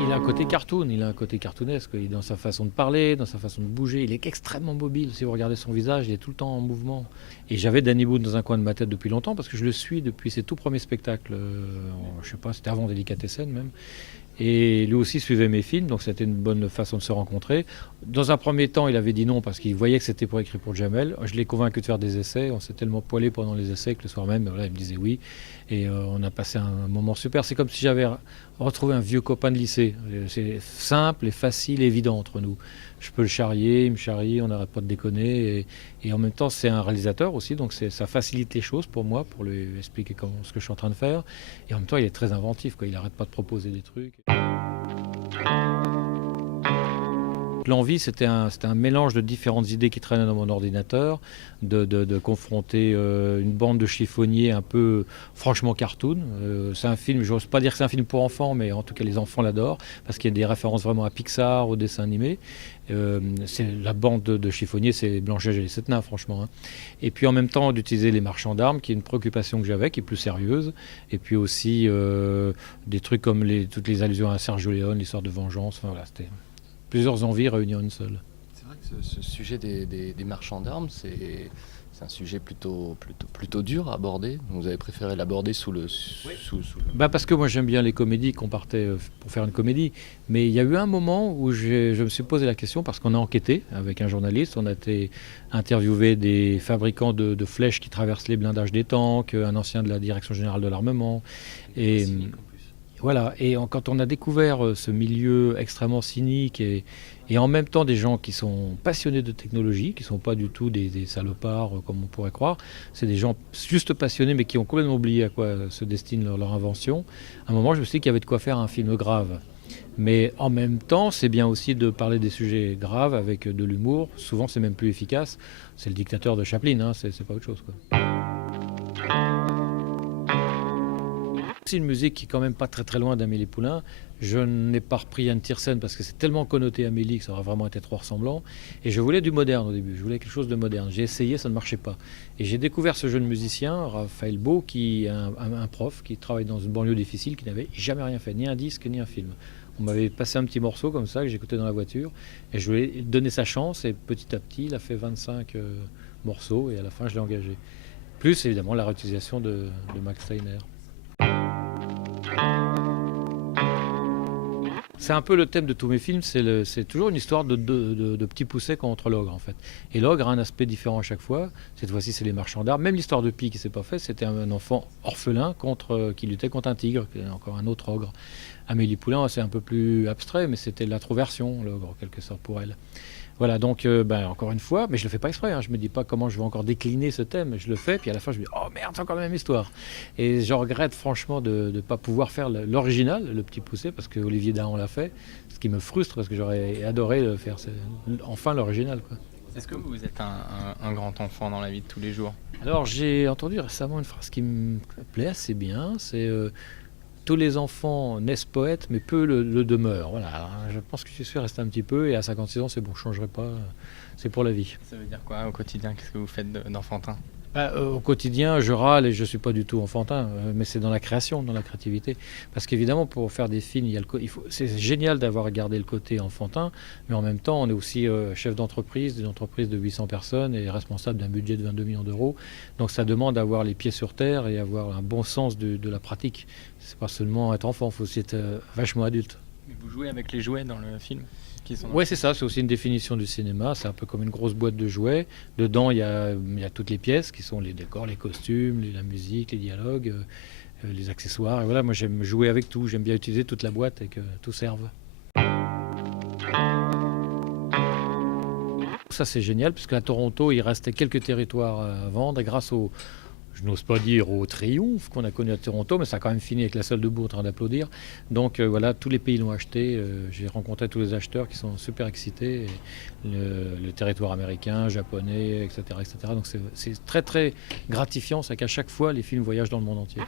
Il a un côté cartoon, il a un côté cartoonesque, dans sa façon de parler, dans sa façon de bouger. Il est extrêmement mobile. Si vous regardez son visage, il est tout le temps en mouvement. Et j'avais Danny Boone dans un coin de ma tête depuis longtemps parce que je le suis depuis ses tout premiers spectacles. Je sais pas, c'était avant Délicatessen même. Et lui aussi suivait mes films, donc c'était une bonne façon de se rencontrer. Dans un premier temps, il avait dit non parce qu'il voyait que c'était pour écrit pour Jamel. Je l'ai convaincu de faire des essais. On s'est tellement poilé pendant les essais que le soir même, voilà, il me disait oui. Et on a passé un moment super. C'est comme si j'avais retrouvé un vieux copain de lycée. C'est simple et facile et évident entre nous. Je peux le charrier, il me charrie, on n'arrête pas de déconner. Et en même temps, c'est un réalisateur aussi, donc ça facilite les choses pour moi, pour lui expliquer ce que je suis en train de faire. Et en même temps, il est très inventif, quoi. Il n'arrête pas de proposer des trucs. L'envie, c'était un mélange de différentes idées qui traînaient dans mon ordinateur, de confronter une bande de chiffonniers un peu franchement cartoon. C'est un film, j'ose pas dire que c'est un film pour enfants, mais en tout cas les enfants l'adorent, parce qu'il y a des références vraiment à Pixar, au dessin animé. C'est la bande de chiffonniers, c'est Blanche-Neige et les Sept Nains, franchement. Hein. Et puis en même temps d'utiliser les marchands d'armes, qui est une préoccupation que j'avais, qui est plus sérieuse. Et puis aussi des trucs comme toutes les allusions à Sergio Leone, l'histoire de vengeance. Enfin voilà, c'était plusieurs envies réunies en une seule. C'est vrai que ce sujet des marchands d'armes, c'est un sujet plutôt dur à aborder. Vous avez préféré l'aborder sous le... Parce que moi j'aime bien les comédies, qu'on partait pour faire une comédie. Mais il y a eu un moment où je me suis posé la question, parce qu'on a enquêté avec un journaliste, on a été interviewé des fabricants de flèches qui traversent les blindages des tanks, un ancien de la direction générale de l'armement. Et voilà, et quand on a découvert ce milieu extrêmement cynique et en même temps des gens qui sont passionnés de technologie, qui ne sont pas du tout des salopards comme on pourrait croire, c'est des gens juste passionnés mais qui ont complètement oublié à quoi se destine leur invention. À un moment, je me suis dit qu'il y avait de quoi faire un film grave. Mais en même temps, c'est bien aussi de parler des sujets graves avec de l'humour. Souvent, c'est même plus efficace. C'est le dictateur de Chaplin, hein, c'est pas autre chose, quoi. C'est une musique qui est quand même pas très loin d'Amélie Poulain. Je n'ai pas repris Anne Tiersen parce que c'est tellement connoté Amélie que ça aurait vraiment été trop ressemblant. Et je voulais du moderne au début, je voulais quelque chose de moderne. J'ai essayé, ça ne marchait pas. Et j'ai découvert ce jeune musicien, Raphaël Beau, qui est un prof, qui travaille dans une banlieue difficile, qui n'avait jamais rien fait, ni un disque, ni un film. On m'avait passé un petit morceau comme ça que j'écoutais dans la voiture. Et je voulais donner sa chance. Et petit à petit, il a fait 25 morceaux et à la fin, je l'ai engagé. Plus évidemment la réutilisation de Max Steiner. C'est un peu le thème de tous mes films, c'est toujours une histoire de petits poussets contre l'ogre en fait. Et l'ogre a un aspect différent à chaque fois. Cette fois-ci c'est les marchands d'armes. Même l'histoire de Pi qui s'est pas faite, c'était un enfant orphelin qui luttait contre un tigre, qui est encore un autre ogre. Amélie Poulain c'est un peu plus abstrait, mais c'était l'introversion, l'ogre en quelque sorte pour elle. Voilà, donc encore une fois, mais je le fais pas exprès, hein, je me dis pas comment je vais encore décliner ce thème, je le fais, puis à la fin je me dis oh merde, c'est encore la même histoire. Et je regrette franchement de ne pas pouvoir faire l'original, le petit poussé, parce que Olivier Dahan l'a fait, ce qui me frustre parce que j'aurais adoré le faire, enfin l'original, quoi. Est-ce que vous êtes un grand enfant dans la vie de tous les jours? Alors j'ai entendu récemment une phrase qui me plaît assez bien, c'est tous les enfants naissent poètes, mais peu le demeurent. Voilà, alors, je pense que je suis resté un petit peu, et à 56 ans, c'est bon, je ne changerai pas, c'est pour la vie. Ça veut dire quoi au quotidien? Qu'est-ce que vous faites d'enfantin? Au quotidien, je râle et je ne suis pas du tout enfantin, mais c'est dans la création, dans la créativité. Parce qu'évidemment, pour faire des films, c'est génial d'avoir gardé le côté enfantin, mais en même temps, on est aussi chef d'entreprise, d'une entreprise de 800 personnes et responsable d'un budget de 22 millions d'euros. Donc ça demande d'avoir les pieds sur terre et avoir un bon sens de la pratique. C'est pas seulement être enfant, il faut aussi être vachement adulte. Mais vous jouez avec les jouets dans le film? Oui, c'est ça, c'est aussi une définition du cinéma, c'est un peu comme une grosse boîte de jouets. Dedans, il y a toutes les pièces qui sont les décors, les costumes, la musique, les dialogues, les accessoires. Et voilà, moi j'aime jouer avec tout, j'aime bien utiliser toute la boîte et que tout serve. Ça c'est génial, puisqu'à Toronto, il restait quelques territoires à vendre et grâce je n'ose pas dire au triomphe qu'on a connu à Toronto, mais ça a quand même fini avec la salle debout en train d'applaudir. Donc voilà, tous les pays l'ont acheté. J'ai rencontré tous les acheteurs qui sont super excités. Et le territoire américain, japonais, etc. etc. Donc c'est très très gratifiant, c'est qu'à chaque fois, les films voyagent dans le monde entier.